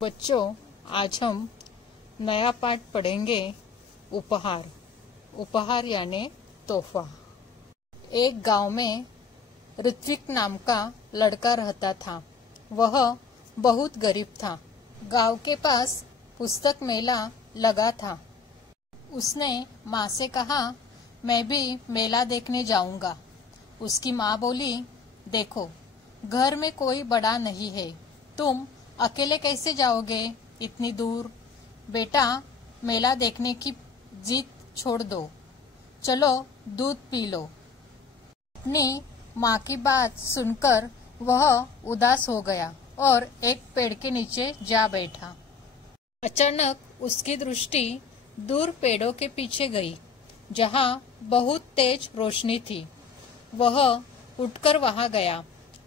बच्चों, आज हम नया पाठ पढ़ेंगे। उपहार। उपहार यानी तोहफा। एक गांव में ऋत्विक नाम का लड़का रहता था। वह बहुत गरीब था। गांव के पास पुस्तक मेला लगा था। उसने माँ से कहा, मैं भी मेला देखने जाऊंगा। उसकी माँ बोली, देखो, घर में कोई बड़ा नहीं है, तुम अकेले कैसे जाओगे इतनी दूर? बेटा, मेला देखने की जिद छोड़ दो, चलो दूध पी लो। अपनी माँ की बात सुनकर वह उदास हो गया और एक पेड़ के नीचे जा बैठा। अचानक उसकी दृष्टि दूर पेड़ों के पीछे गई, जहाँ बहुत तेज रोशनी थी। वह उठकर वहां गया।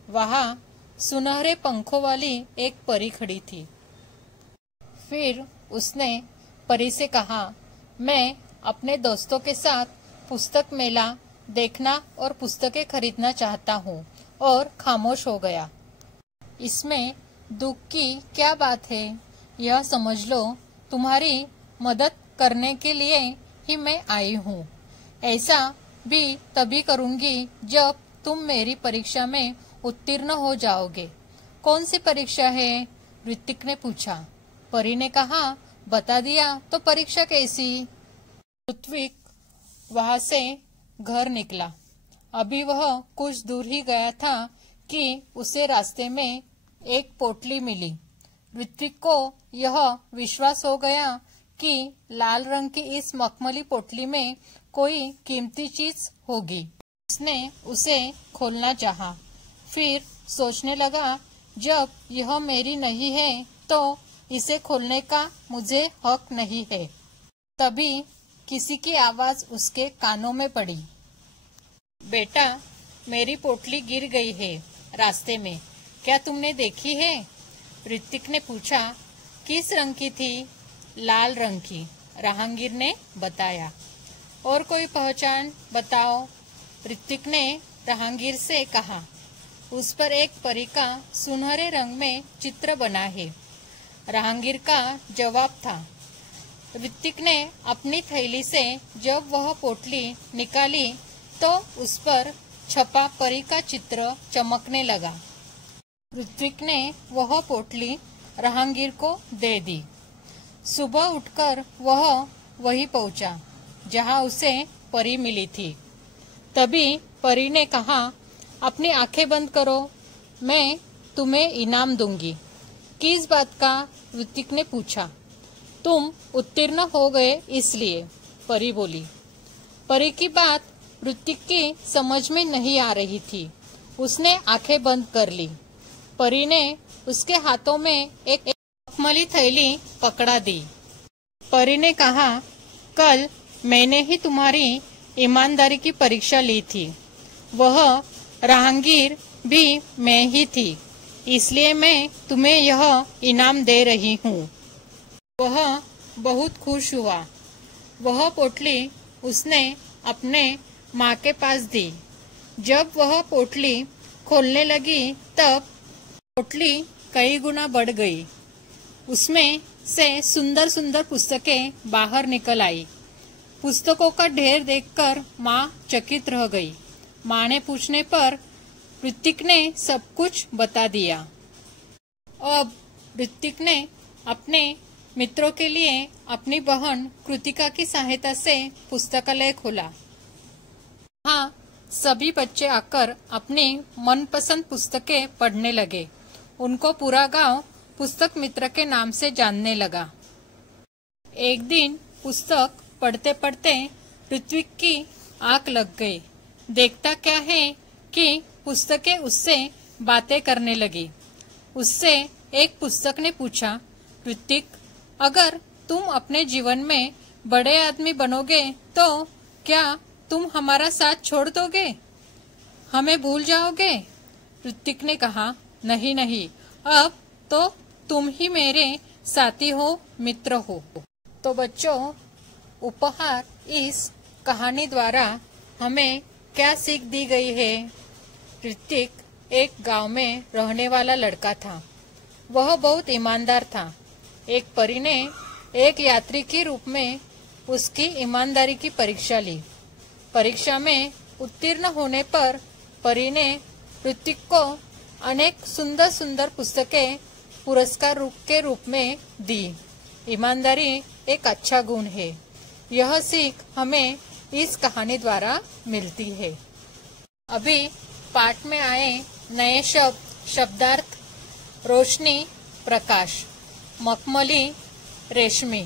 वहां सुनहरे पंखों वाली एक परी खड़ी थी। फिर उसने परी से कहा, मैं अपने दोस्तों के साथ पुस्तक मेला देखना और पुस्तकें खरीदना चाहता हूँ, और खामोश हो गया। इसमें दुख की क्या बात है? यह समझ लो, तुम्हारी मदद करने के लिए ही मैं आई हूँ। ऐसा भी तभी करूँगी जब तुम मेरी परीक्षा में उत्तीर्ण हो जाओगे। कौन सी परीक्षा है? ऋत्विक ने पूछा। परी ने कहा, बता दिया तो परीक्षा कैसी? ऋत्विक वहां से घर निकला। अभी वह कुछ दूर ही गया था कि उसे रास्ते में एक पोटली मिली। ऋत्विक को यह विश्वास हो गया कि लाल रंग की इस मखमली पोटली में कोई कीमती चीज होगी। उसने उसे खोलना चाहा, फिर सोचने लगा, जब यह मेरी नहीं है तो इसे खोलने का मुझे हक नहीं है। तभी किसी की आवाज उसके कानों में पड़ी। बेटा, मेरी पोटली गिर गई है रास्ते में, क्या तुमने देखी है? ऋत्विक ने पूछा। किस रंग की थी? लाल रंग की, राहगीर ने बताया। और कोई पहचान बताओ? ऋत्विक ने राहगीर से कहा। उस पर एक परी का सुनहरे रंग में चित्र बना है, राहगीर का जवाब था। ऋत्विक ने अपनी थैली से जब वह पोटली निकाली तो उस पर छपा परी का चित्र चमकने लगा। ऋत्विक ने वह पोटली राहगीर को दे दी। सुबह उठकर वह वहीं पहुंचा जहां उसे परी मिली थी। तभी परी ने कहा, अपनी आंखें बंद करो, मैं तुम्हें इनाम दूंगी। किस बात का? ऋत्विक ने पूछा। तुम उत्तीर्ण हो गए इसलिए, परी बोली। परी की बात ऋत्विक की समझ में नहीं आ रही थी। उसने आंखें बंद कर ली। परी ने उसके हाथों में एक मखमली थैली पकड़ा दी। परी ने कहा, कल मैंने ही तुम्हारी ईमानदारी की परीक्षा ली थी। वह राहगीर भी मैं ही थी, इसलिए मैं तुम्हें यह इनाम दे रही हूँ। वह बहुत खुश हुआ। वह पोटली उसने अपने माँ के पास दी। जब वह पोटली खोलने लगी तब पोटली कई गुना बढ़ गई। उसमें से सुंदर सुंदर पुस्तकें बाहर निकल आई। पुस्तकों का ढेर देखकर माँ चकित रह गई। माँ ने पूछने पर ऋत्विक ने सब कुछ बता दिया। अब ऋत्विक ने अपने मित्रों के लिए अपनी बहन कृतिका की सहायता से पुस्तकालय खोला। हाँ, सभी बच्चे आकर अपनी मनपसंद पुस्तकें पढ़ने लगे। उनको पूरा गांव पुस्तक मित्र के नाम से जानने लगा। एक दिन पुस्तक पढ़ते पढ़ते ऋत्विक की आंख लग गई। देखता क्या है कि पुस्तकें उससे बातें करने लगी। उससे एक पुस्तक ने पूछा, ऋत्विक, अगर तुम अपने जीवन में बड़े आदमी बनोगे तो क्या तुम हमारा साथ छोड़ दोगे? हमें भूल जाओगे? ऋत्विक ने कहा, नहीं नहीं, अब तो तुम ही मेरे साथी हो, मित्र हो। तो बच्चों, उपहार इस कहानी द्वारा हमें क्या सीख दी गई है? ऋत्विक एक गांव में रहने वाला लड़का था। वह बहुत ईमानदार था। एक परी ने एक यात्री के रूप में उसकी ईमानदारी की परीक्षा ली। परीक्षा में उत्तीर्ण होने पर परी ने ऋत्विक को अनेक सुंदर सुंदर पुस्तकें पुरस्कार के रूप में दी। ईमानदारी एक अच्छा गुण है। यह सीख हमें इस कहानी द्वारा मिलती है। अभी पाठ में आए नए शब्दार्थ: रोशनी, प्रकाश; मखमली, रेशमी;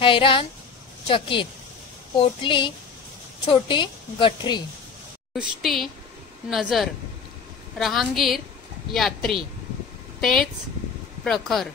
हैरान, चकित; पोटली, छोटी गठरी; दृष्टि, नजर; राहगीर, यात्री; तेज, प्रखर।